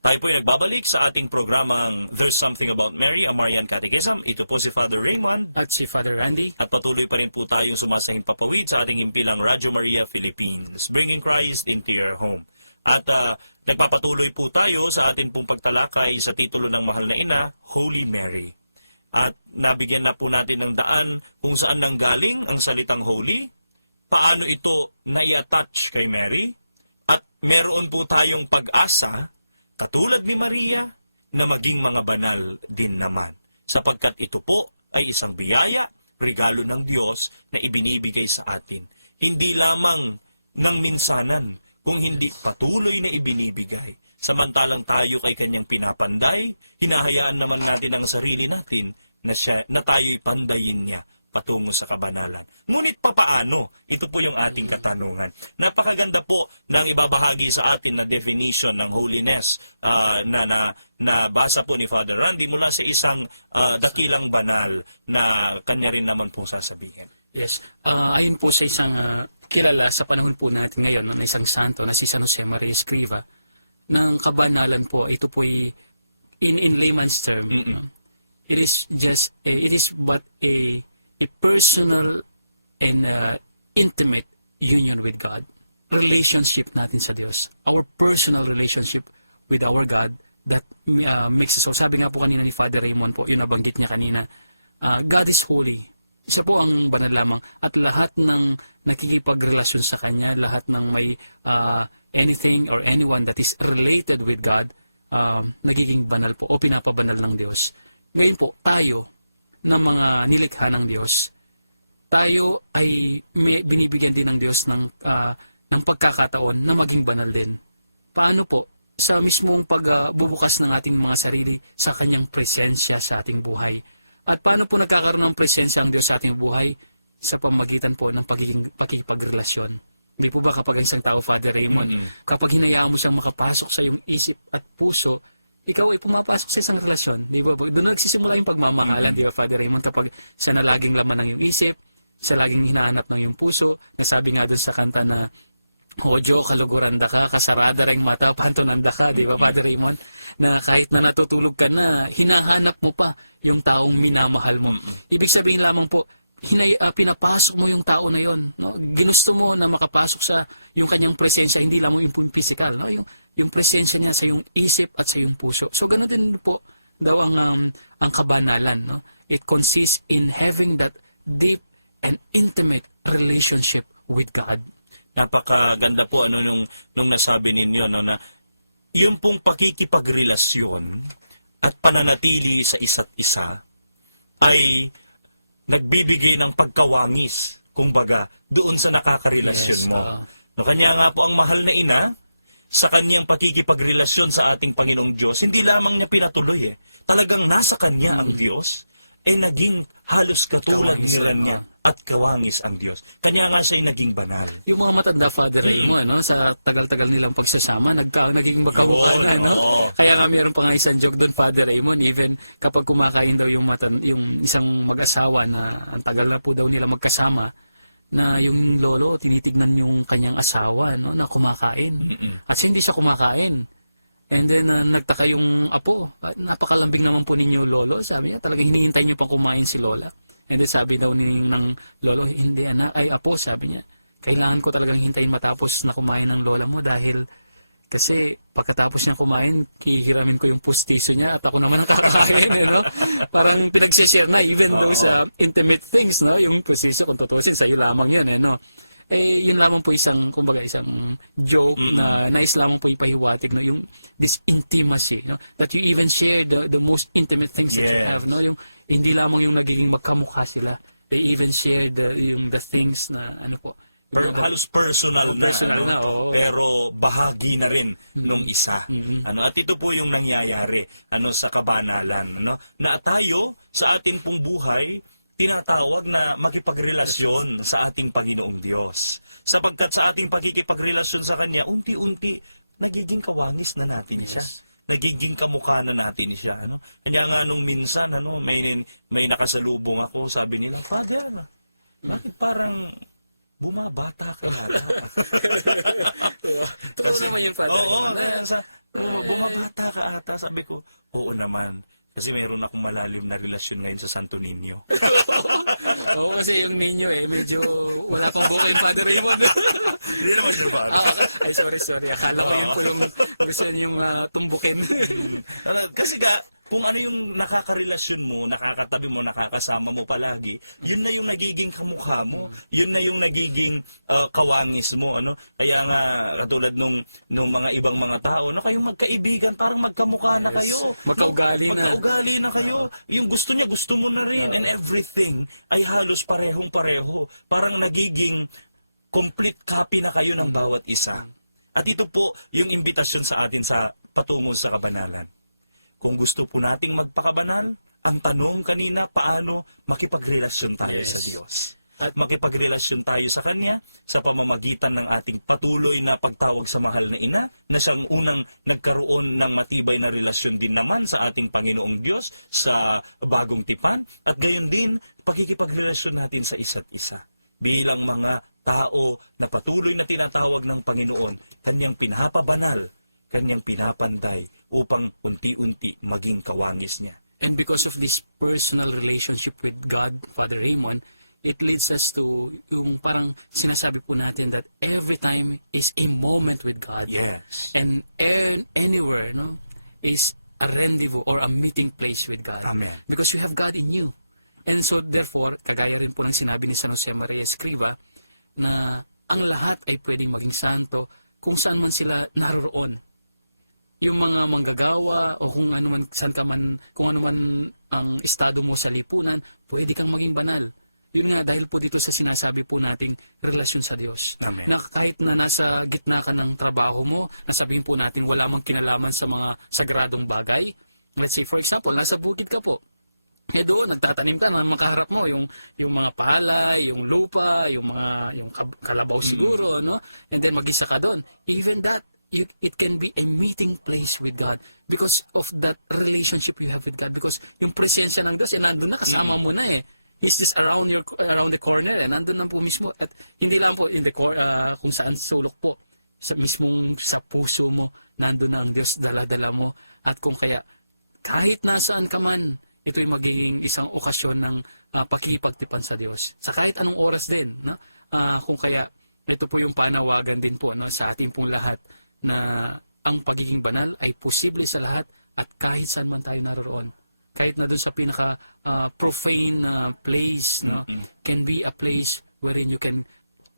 Tayo po ay nagbabalik sa ating programang There's Something About Mary, a Marian Catechism. Ito po si Father Raymond. At si Father Randy. At patuloy pa rin po tayong sumasahimpapawid sa ating impilang Radyo Maria Philippines, bringing Christ into your home. At nagpapatuloy po tayo sa ating pong pagtalakay sa titulo ng Mahal na Ina, Holy Mary. At nabigyan na po natin ng daan kung saan nanggaling ang salitang holy, paano ito nai-attach kay Mary, at meron po tayong pag-asa katulad ni Maria, na maging mga banal din naman. Sapagkat ito po ay isang biyaya, regalo ng Diyos na ibinibigay sa atin. Hindi lamang ng minsanan, kung hindi patuloy na ibinibigay. Samantalang tayo kay Kanyang pinapanday, hinahayaan naman natin ang sarili natin na tayo'y pandayin niya patungo sa kabanalan. Ngunit papaano? Ito po yung ating katanungan. Napakaganda po ng ibabahagi sa atin na definition ng holiness na basa po ni Father Randy mula sa isang dakilang banal na kanya rin naman pong sasabihin. Yes. Ayon po sa isang kilala sa panahon po natin ngayon, no, na isang santo na si San Jose Maria Escriva, ng kabanalan po, ito po ay in layman's term, no? It is but a personal and intimate union with God. Relationship natin sa Diyos. Our personal relationship with our God that makes us. So, sabi nga po kanina ni Father Raymond po, yun nabanggit niya kanina, God is holy. Isa po ang banal lamang. At lahat ng nakikipagrelasyon sa Kanya, lahat ng may anything or anyone that is related with God, nagiging banal po o pinapabanal ng Diyos. Ngayon po, tayo, na mga nilikha ng Diyos, tayo ay binibigyan din ng Diyos ng pagkakataon na maging banal din. Paano po? Sa mismong pagbubukas ng ating mga sarili sa Kanyang presensya sa ating buhay. At paano po nagkakaroon ng presensya ang Diyos sa ating buhay? Sa pamagitan po ng pakikipagrelasyon. Hindi po ba kapag ang isang tao, Father Raymond, kapag hinayaan mo siyang makapasok sa iyong isip at puso, ikaw ay pumapasok sa isang relasyon, di ba? Doon nagsisimula yung pagmamahalan, di ba, Father Raymond? Kapag siya na laging laman ng iyong isip, siya laging hinahanap ng iyong puso, nasabi nga doon sa kanta na, Hojo, kaluguranda ka, kasarada ring mata, pantunanda ka, di ba, Father Raymond? Na kahit na natutulog ka na, hinahanap mo pa yung taong minamahal mo. Ibig sabihin lamang po, pinapasok mo yung tao na yon, no? Ginusto mo na makapasok sa yung kanyang presensya, hindi lamang yung physical, no? Yung presensya niya sa yung isip at sa yung puso. So ganoon din po daw ang kabanalan, no? It consists in having that deep and intimate relationship with God. Napakaganda po nung nasabi ninyo, no, na yung pong pakikipagrelasyon at pananatili sa isa't isa ay nagbibigay ng pagkawangis, kumbaga, doon sa nakakarelasyon mo. No, kanya nga po ang mahal na ina, sa kanyang pakikipagrelasyon sa ating Panginoong Diyos, hindi lamang niya pinatuloy Talagang nasa kanya ang Diyos, naging halos katulad ni niya at kawangis ang Diyos. Kanya nga siya ay naging banal. Yung mga matanda, Father Raymond, no, sa tagal-tagal nilang pagsasama, nagiging magkamukha na, no? Kaya nga mayroon pa nga isang joke doon, Father Raymond, even kapag kumakain daw yung isang mag-asawa na ang tagal na po daw nila magkasama, na yung lolo tinitignan yung kanyang asawa, no, na kumakain. At siya hindi siya kumakain. And then nagtaka yung apo, napakalambing naman po ninyo, lolo. Sabi niya, talagang hinihintay niyo pang kumain si lola. And then sabi daw ng lolo, hindi anak, ay apo, sabi niya, kailangan ko talagang hintayin matapos na kumain ng lola mo dahil kasi pagkatapos niya kumain, hihiramin ko yung pustiso niya at ako naman ang kakain, no? Parang pinag-share na even those intimate things, no? Yung pustiso, kung tutusin, sa'yo lamang yun, no? Yun lamang po isang joke na nice lamang po ipahiwatig, no, yung this intimacy, no, that you even share the most intimate things that you have, no, yung hindi lamang yung nagiging magkamukha sila, they even share the things na halos personal na, pero bahagi na rin nung isa. At ito po yung nangyayari sa kabanalan, na tayo sa atin pong buhay tinatawag na makipagrelasyon sa ating Panginoong Diyos. Sapagkat sa ating pakikipagrelasyon sa Kanya, unti-unti nagiging kawangis na natin siya. Nagiging kamukha na natin siya. Kanya nga nung minsan, may nakasalubong ako, sabi nila, Father, bakit parang bumabata ka yata? Totoo naman yun, Father. Bumabata ka ata. Sabi ko, oo naman. Kasi meron akong malalim na relasyon ngayon sa Santo Niño. Oo, kasi yung ninyo medyo wala pang buko yung Father Raymond. Hindi naman yun ba? Ay, sorry. Akala ko yun po yung gusto niyong tumbukin. Kasi kung ano yung nakakarelasyon mo, nakakatabi mo, nakakasama mo palagi, yun na yung nagiging kamukha mo. Yun na yung nagiging kawangis mo. Ano? Kaya nga, katulad nung mga ibang mga tao, kayong magkaibigan, parang magkamukha na kayo. Magkaugali na. Magkaugali na kayo. Yung gusto niya, gusto mo na rin. And everything ay halos parehong-pareho. Parang nagiging complete copy na kayo ng bawat isa. At ito po yung imbitasyon sa atin sa patungo sa kabanalan. Kung gusto po nating magpakabanal, ang tanong kanina, paano makipagrelasyon tayo sa Diyos? At makipagrelasyon tayo sa Kanya sa pamamagitan ng ating patuloy na pagtawag sa mahal na ina, na siyang unang nagkaroon ng matibay na relasyon din naman sa ating Panginoong Diyos sa bagong tipan, at gayon din, pakikipagrelasyon natin sa isa't isa. Bilang mga tao na patuloy na tinatawag ng Panginoon, Kanyang pinapabanal, Kanyang pinapanday upang unti-unti maging kawangis niya. And because of this personal relationship with God, Father Raymond, it leads us to yung parang sinasabi po natin that every time is a moment with God. Yes. And anywhere, is a rendezvous or a meeting place with God. Amen. Because you have God in you. And so therefore, kagaya rin po ng sinabi ni San Jose Maria Escriva, na ang lahat ay pwedeng maging santo kung saan man sila naroroon. Yung mga manggagawa o kung ano man, saan ka man, kung ano man ang estado mo sa lipunan, pwede kang maging banal. Yun nga, dahil po dito sa sinasabi po nating relasyon sa Diyos. Amen. Na kahit na nasa gitna ka ng trabaho mo, nasabihin po natin wala mang kinalaman sa mga sagradong bagay. Let's say, for example, nasa bukid ka po. Doon, nagtatanim ka na makaharap mo yung mga palay, yung lupa, yung kalabaw siguro, no? And then mag-isa ka doon. Even that, it can be a meeting place with God because of that relationship you have with God. Because yung presensya ng Diyos, nandun na, kasama mo na eh. He's just around the corner eh. Nandun na po mismo. At hindi lang po kung saan sulok po. Mismong sa puso mo, nandun na ang Diyos, dala-dala mo. At kung kaya, kahit nasaan ka man, ito'y magiging isang okasyon ng pakikipagtipan sa Diyos. Sa kahit anong oras din. No? Kung kaya, ito po yung panawagan din po sa ating pong lahat na ang pagiging banal ay posible sa lahat at kahit saan man tayo naroon. Kahit na dun sa pinaka profane place, can be a place wherein you can,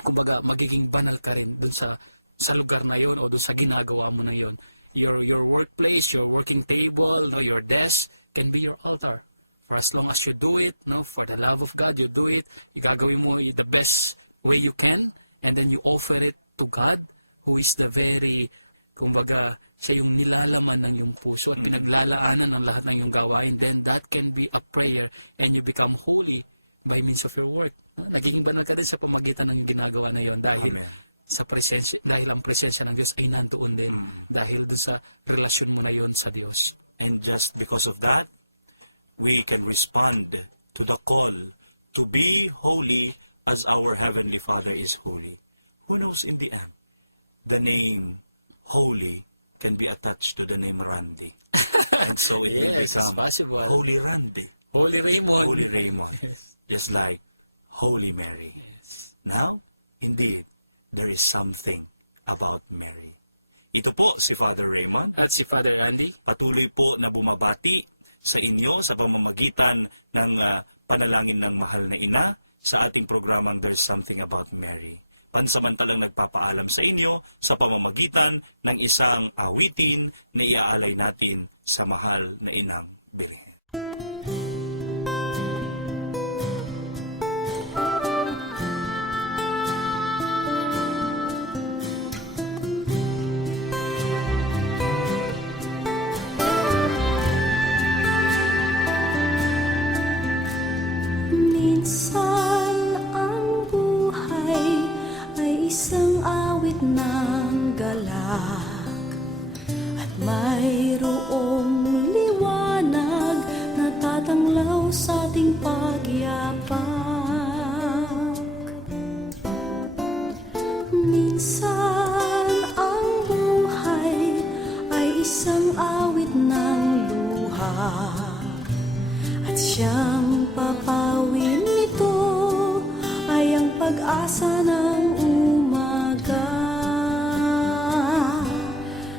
kumbaga, magiging banal ka rin dun sa lugar na yon o dun sa ginagawa mo na yon. Your workplace, your working table, your desk can be your altar. For as long as you do it, for the love of God, you do it, igagawin mo the best way you can, and then you offer it to God, who is the very, kumbaga, siya yung nilalaman ng iyong puso at pinaglalaanan ng lahat ng iyong gawain, then that can be a prayer and you become holy by means of your work. Nagiging banal ka din sa pamagitan ng iyong ginagawa na yon dahil dahil ang presensya ng Diyos ay nandoon din dahil dun sa relasyon mo na yon sa Diyos. And just because of that, we can respond to the call to be holy as our Heavenly Father is holy. Who knows in the end, the name Holy can be attached to the name Randy. And so it will Yes, become it's possible. Holy Randy, Holy Raymond. Holy Raymond, Yes. just like Holy Mary. Yes. Now, indeed, there is something about Mary. Ito po si Father Raymond. At si Father Randy. Patuloy po na bumabati sa inyo sa pamamagitan ng panalangin ng mahal na ina sa ating programang There's Something About Mary. Pansamantalang nagpapaalam sa inyo sa pamamagitan ng isang awitin na iaalay natin sa mahal na inang Birhen. Minsan ang buhay ay isang awit ng galak at mayroong liwanag awit ng luha. At siyang papawin nito ay ang pag-asa ng umaga.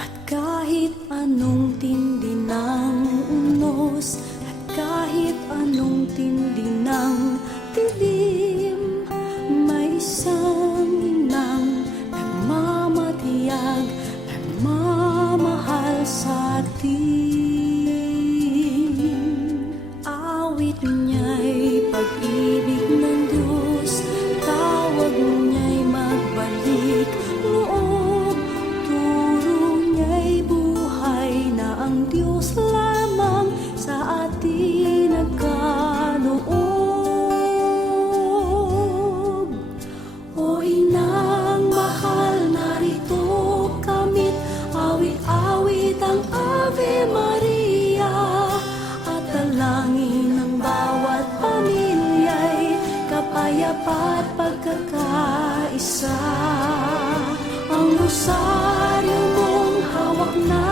At kahit anong tindi ng unos, at kahit anong tindi ng dilim, may isang inang nagmamatiyag, nagmamahal sa atin. Awit niya'y pag-ibig ng Diyos, tawag niya'y magbalik loob, turo niya'y buhay na ang Diyos lamang sa atin nagkaloob. O inang mahal, narito kamit, awit-awit ang Ave Maria, at dalangin ng bawat pamilya'y kapayapa at pagkakaisa. Ang rosaryo mong hawak na